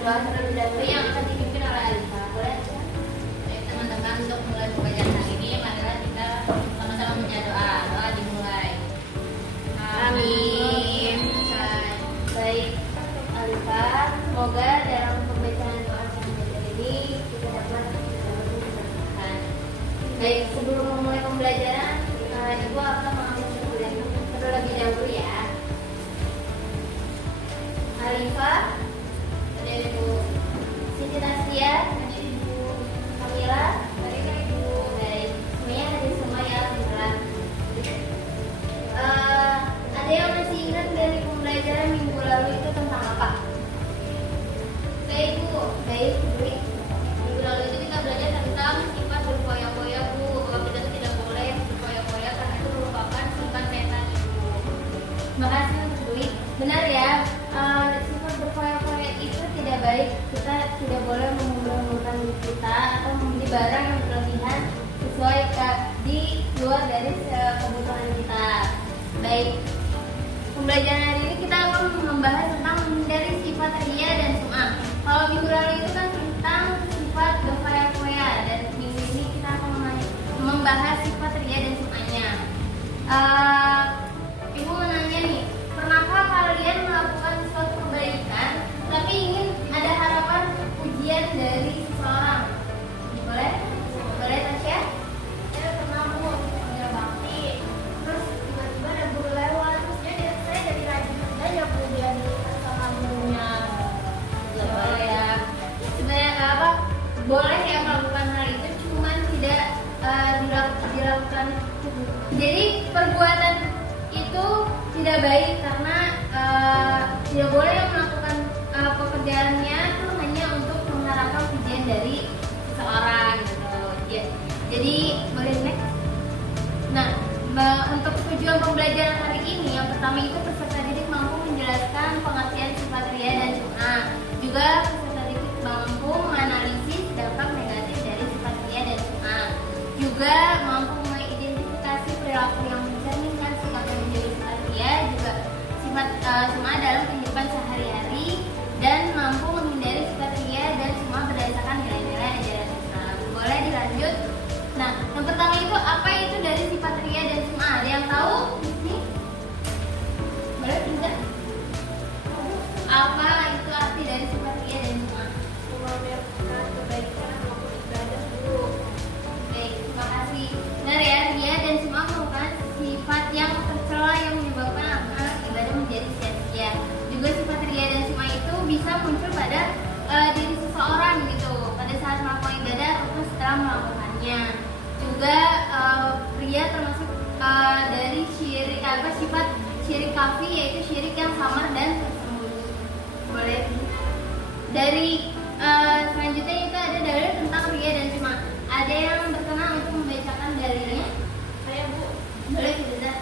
doa terlebih dahulu yang akan dipimpin oleh Alisa. Boleh? Baik teman-teman, untuk mulai pembelajaran hari ini, marilah kita sama-sama punya doa. Doa dimulai. Amin. Baik, Alisa, semoga dalam pembacaan doa yang ini kita dapat diberkati. Baik, sebelum memulai pembelajaran, Ibu akan mengambil terlebih dahulu ya. Alisa, Ada Ibu. Siti Nastia, Ada Ibu. Kamila, Ada Ibu. baik, semuanya hadir semua ya, alhamdulillah. Ada yang masih ingat dari pembelajaran minggu lalu itu tentang apa? Baik Bu. Baik, Dwi. Minggu lalu itu kita belajar tentang sifat berfoya-foya Bu. Bahwa kita tuh tidak boleh berfoya-foya karena itu merupakan sifat setan Ibu. Makasih untuk Dwi. Benar ya, sifat berfoya-foya itu tidak baik. Kita tidak boleh mengumpulkan kita atau membeli barang yang berlebihan sesuai di luar dari kebutuhan kita. Baik, pembelajaran hari ini kita akan membahas tentang menghindari sifat ria dan sum'ah. Kalau minggu lalu itu kan tentang sifat berfoya-foya, dan minggu ini kita akan membahas sifat ria dan sum'ahnya. Ibu mau nanya nih, pernahkah kalian melakukan suatu kebaikan tapi ingin ada harapan pujian dari seseorang? Boleh? Boleh, Tasya? Saya pernah Bu, kerja bakti. Terus tiba-tiba ada guru lewat. Terus saya jadi rajin belajar Bu, dia di sama gurunya. Boleh ya. Sebenarnya apa? Boleh ya melakukan hal itu, cuman tidak dilakukan. Jadi perbuatan itu tidak baik karena tidak boleh melakukan pekerjaannya itu hanya untuk mengharapkan pujian dari seseorang gitu. Ya. Jadi boleh next. Nah, untuk tujuan pembelajaran hari ini, yang pertama itu peserta didik mampu menjelaskan pengertian sifat ria dan sum'ah. Juga peserta didik mampu menganalisis dampak negatif dari sifat ria dan sum'ah. Juga mampu mengidentifikasi perilaku yang mencerminkan sikap yang menjadi sifat ria, juga sifat sum'ah dalam kehidupan sehari-hari, dan mampu menghindari sifat ria dan sum'ah berdasarkan nilai-nilai ajaran Islam. Boleh dilanjut? Nah, yang pertama itu apa itu dari sifat ria dan sum'ah? Ada yang tahu? Ini? Boleh tidak? Apa itu arti dari sifat ria dan sum'ah? Memamerkan kebaikan maupun ibadah Bu. Baik, terima kasih. Benar ya, ria dan sum'ah merupakan sifat yang tercela yang menyebabkan amal ibadah menjadi sia-sia. Juga sifat ria dan sum'ah itu bisa muncul pada diri seseorang gitu, pada saat melakukan ibadah atau setelah melakukannya. Juga ria termasuk dari syirik sifat syirik kafi, yaitu syirik yang samar dan tersembunyi. Boleh dari selanjutnya itu ada dalil tentang ria dan sum'ah. Ada yang berkenan untuk membacakan dalilnya? Saya Bu. Boleh tidak?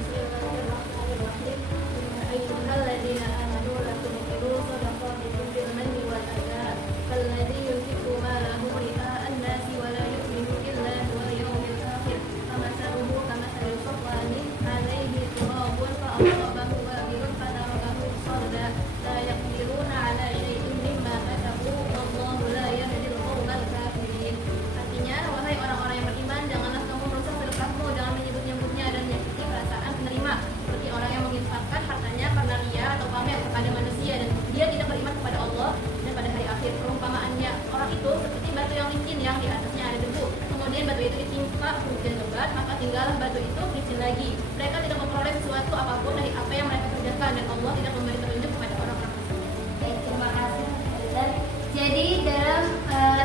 Bismillahirrahmanirrahim. Ya ayyuhalladzina amanu la tubtilu shadaqatikum bil manni wal adha kalladzi yunfiqu malahu ri'a'an nasi wa la yu'minu billahi wal yawmil akhir famathaluhu kamathali safwanin 'alaihi turabun fa asabahu wabilun fatarakahu sarda la yaqdiruna 'ala syai'in mimma kasabu wallahu la yahdil qaumal kafirin. Artinya, wahai orang-orang yang beriman, janganlah kamu merusak sedekahmu dengan menyebut-nyebutnya dan menyakiti perasaan penerima, seperti orang yang menginfakkan hartanya karena ria atau pamer kepada manusia dan dia tidak beriman kepada Allah dan pada hari akhir. Perumpamaannya orang itu seperti batu yang licin yang di atasnya ada debu. Kemudian batu itu ditimpa hujan lebat, maka tinggallah batu itu licin lagi. Mereka tidak memperoleh sesuatu apapun dari apa yang mereka kerjakan, dan Allah tidak memberi petunjuk kepada orang-orang tersebut. Baik, terima kasih. Dan jadi dalam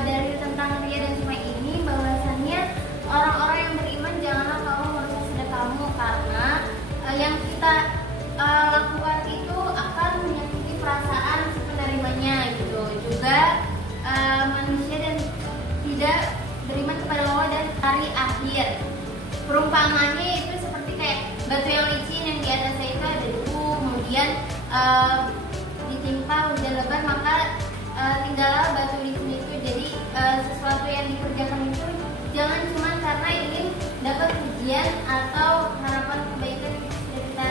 dalil tentang ria dan sum'ah ini bahwasannya orang-orang yang beriman janganlah kamu merusak sedekahmu karena yang kita lakukan itu akan menyakiti perasaan si penerimanya gitu. Juga manusia dan tidak beriman kepada Allah dan hari akhir. Perumpamaannya itu seperti kayak batu yang licin yang di atasnya itu ada debu, kemudian ditimpa hujan lebat, maka tinggallah batu licin itu. Jadi sesuatu yang dikerjakan itu jangan cuma karena ingin dapat pujian atau harapan kebaikan yang sudah kita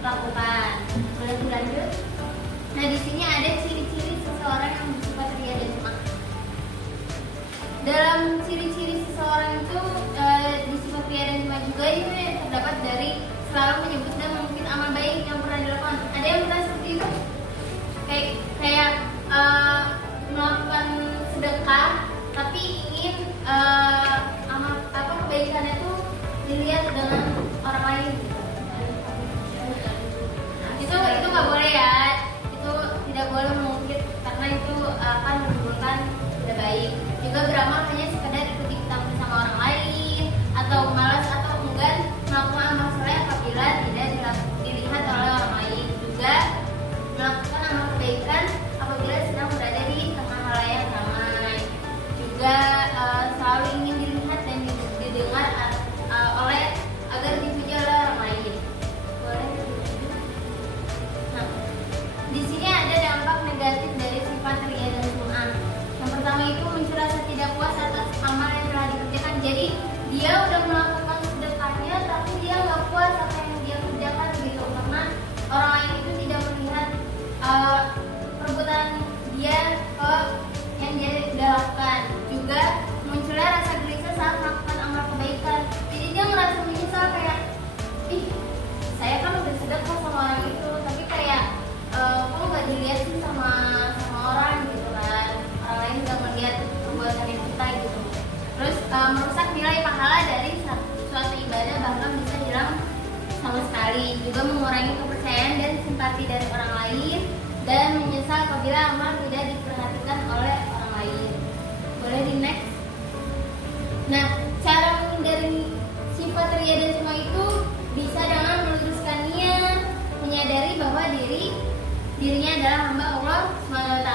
lakukan. Boleh dilanjut? Nah, di sini ada ciri-ciri seseorang dalam ciri-ciri seseorang itu di sifat pria dan sifat juga ini terdapat dari selalu menyebut dan mengungkit amal baik yang pernah dilakukan. Ada yang pernah seperti itu? Kayak melakukan sedekah tapi ingin amal kebaikannya itu dilihat dengan orang lain. Itu nggak boleh ya. Itu tidak boleh mengungkit karena itu akan menimbulkan tidak baik. Juga beramal hanya sekedar ikuti kita bersama orang lain atau malas atau enggan melakukan amal soleh apabila tidak dilihat oleh orang lain. Juga melakukan amal kebaikan apabila sedang berada di tengah halayak ramai. Juga selalu ingin dilihat dan didengar oleh agar dipuji oleh orang lain. Boleh. Nah, di sini ada dampak negatif dari sifat riya dan sum'ah. Yang pertama itu muncul rasa tidak puas atas amal yang telah dikerjakan. Jadi dia udah melakukan sedekahnya tapi dia nggak puas apa yang dia kerjakan gitu, karena orang lain itu tidak melihat perbuatan dia ke yang dia sudah lakukan. Juga munculnya rasa gelisah saat melakukan amal kebaikan. Jadi dia merasa menyesal kayak, ih saya kan udah sedekah sama orang itu, tapi kayak kok nggak dilihat sih sama orang gitu kan. Orang lain nggak melihat perbuatan yang kita gitu. Terus merusak nilai pahala dari suatu ibadah, bahkan bisa hilang sama sekali. Juga mengurangi kepercayaan dan simpati dari orang lain dan menyesal apabila amal tidak diperhatikan oleh orang lain. Boleh di next. Nah, cara menghindari sifat riya dan semua itu bisa dengan meluruskan niat, menyadari bahwa dirinya adalah hamba Allah SWT.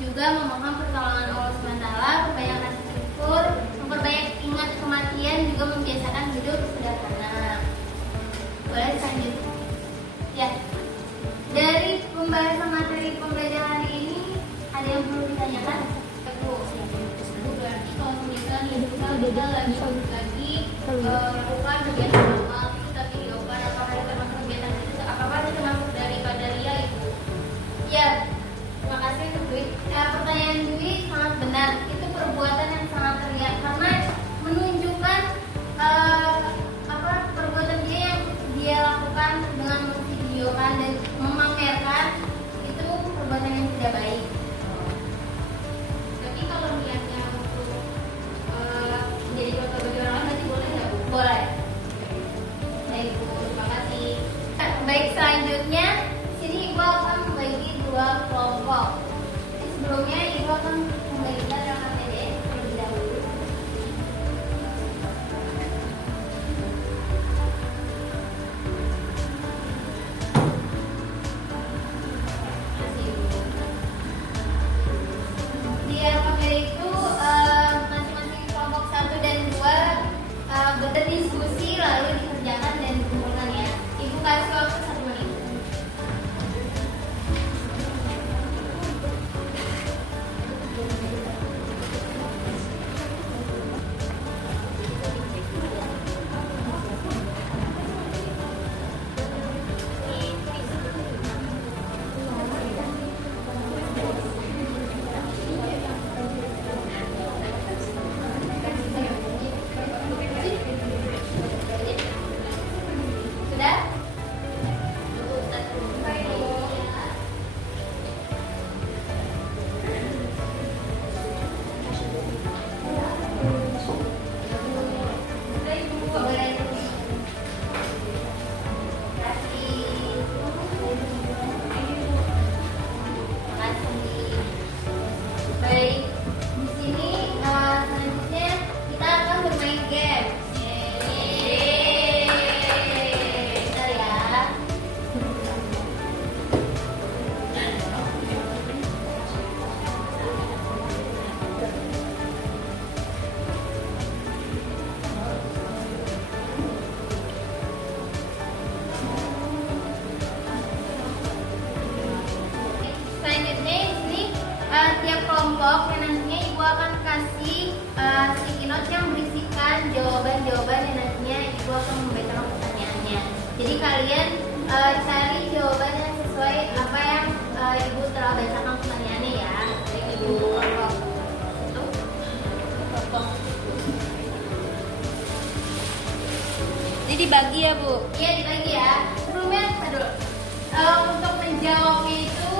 Juga memohon pertolongan Allah SWT, memperbanyak rasa syukur, memperbanyak ingat kematian, juga membiasakan hidup sederhana. Boleh selanjutnya. Ya. Dari pembahasan materi pembelajaran hari ini, ada yang perlu ditanyakan? Berarti kalau misalnya hidup kita lagi melakukan kegiatan normal itu tapi dilakukan apakah itu termasuk kegiatan itu? Apakah itu termasuk daripada riya itu? Ya, terima kasih Dwi. Pertanyaan Dwi sangat benar. Itu perbuatan yang sangat riya karena menunjukkan perbuatan dia yang dia lakukan dengan memvideokan dan memamerkan, itu perbuatan yang tidak baik. Tapi kalau niatnya untuk menjadi contoh bagi orang lain berarti boleh nggak Bu? Boleh. Baik Bu, terima kasih. Baik, selanjutnya sini Ibu akan membagi dua kelompok. Sebelumnya Ibu akan membagikan rangka PDF terlebih dahulu. Di RKPD itu masing-masing kelompok 1 dan 2 berdiskusi lalu dikerjakan dan dikumpulkan ya. Ibu kasih waktu 1 menit. Sudah? Sudah Ibu, boleh. Baik, di sini selanjutnya kita akan bermain game. Bentar ya. Selanjutnya di sini tiap kelompok yang nantinya Ibu akan kasih sticky note yang berisikan jawaban-jawaban yang nantinya Ibu akan membacakan pertanyaannya. Jadi kalian cari jawaban yang sesuai apa yang Ibu telah bacakan pertanyaannya ya. Baik Ibu kelompok 1. dibagi ya Bu? Iya dibagi ya. Sebelumnya aduh, untuk menjawabnya itu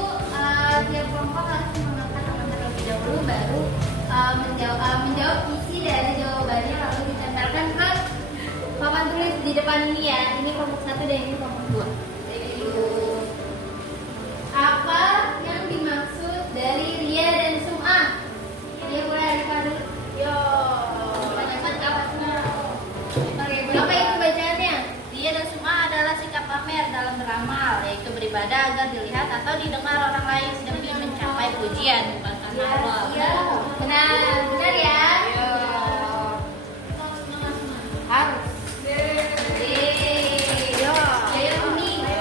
tiap kelompok harus mengangkat tangan terlebih dahulu baru menjawab isi dari jawabannya lalu ditempelkan ke papan tulis di depan ini ya. Ini kelompok 1 dan ini kelompok 2. Apa yang dimaksud dari ria dan sum'ah? Dia boleh Arifah dulu. Yo. Kebanyakan kapasnya. Apa itu bacaannya? Ria dan sum'ah adalah sikap pamer dalam beramal, yaitu beribadah agar dilihat atau didengar orang lain demi mencapai pujian, bukan karena Allah. Iya. Benar ya? Harus. Yo.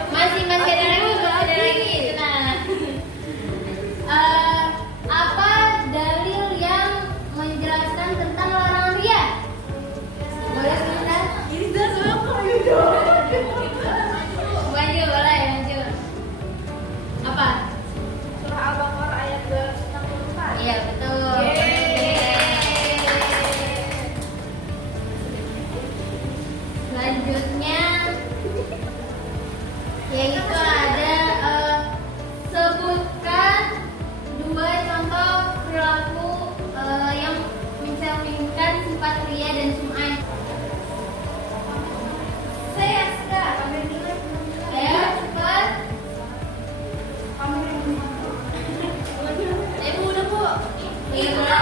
Masih ada lagi. Tenang. Apa dalil yang menjelaskan tentang larangan ria? Boleh sebentar? Maju boleh maju. Apa? Surah Al-Baqarah ayat 264. Iya betul. Selanjutnya yaitu ada sebutkan 2 contoh perilaku yang mencerminkan sifat ria dan sum'ah. Saya sudah pamer nilai. Ayo cepat. Bu, udah Bu. Iya boleh.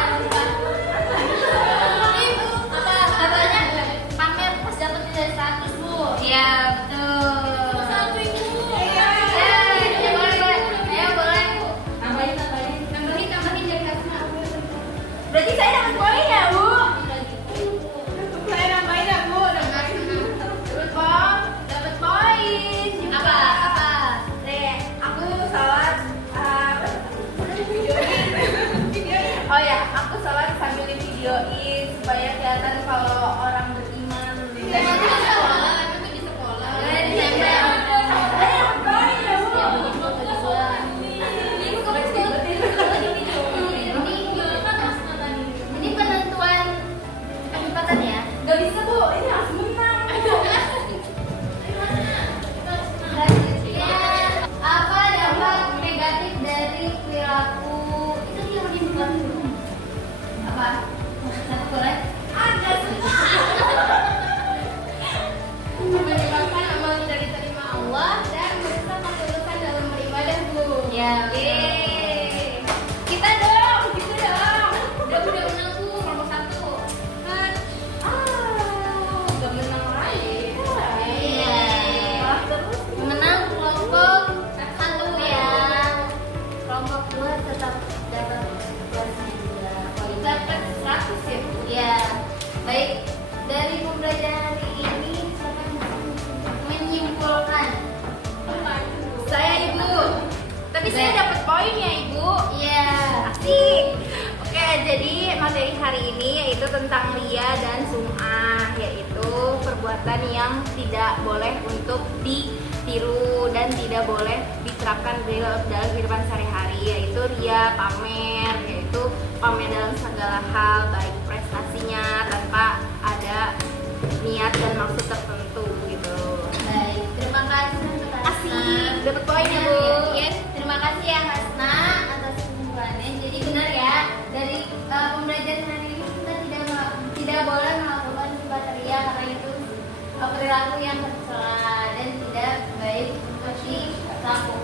Apa katanya? Pamer pas dapat nilai 100 Bu. Iya betul. Satu itu. Boleh. Ayo boleh. Tambahin. Tambahin dari Kasma. Berarti saya dapat poin ya Bu? Saya nambahin ya Bu. Dapat poin. Apa? Nih, aku sholat. Oh ya, aku sholat sambil videoin supaya kelihatan kalau orang beriman. Emang di sekolah. Boleh ditempel. Ini penentuan kecepatan ya. Gak bisa Bu, ini harus menang. Selanjutnya, apa dampak negatif dari perilaku itu dia mau dibuat dulu. Apa? Satu boleh? Ada semua. Menyebabkan amal tidak diterima Allah dan merusak ketulusan dalam beribadah Bu. Ya. Kita dong, gitu dong. Udah menang Bu, kelompok 1. Gak menang lagi. Iya. Kalah terus. Menang kelompok 1 ya. Kelompok 2 tetap dapat plusnya juga. Dapat 100 ya. Ya. Baik, dari pembelajaran hari ini siapa yang bisa menyimpulkan? Saya Ibu. Tapi saya dapat poin ya Ibu. Iya. Asik. Oke, jadi materi hari ini yaitu tentang ria dan sum'ah, yaitu perbuatan yang tidak boleh untuk ditiru dan tidak boleh diterapkan dalam kehidupan sehari-hari, yaitu ria, pamer, yaitu pamer dalam segala hal, baik prestasinya tanpa ada niat dan maksud tertentu gitu. Baik, terima kasih Kak Hasna. Asik, dapat poin ya Bu. Iya, terima kasih ya Hasna atas kesimpulannya. Jadi benar ya, dari pembelajaran hari ini kita tidak boleh melakukan sifat ria karena itu perilaku yang tercela dan tidak baik untuk dilakukan.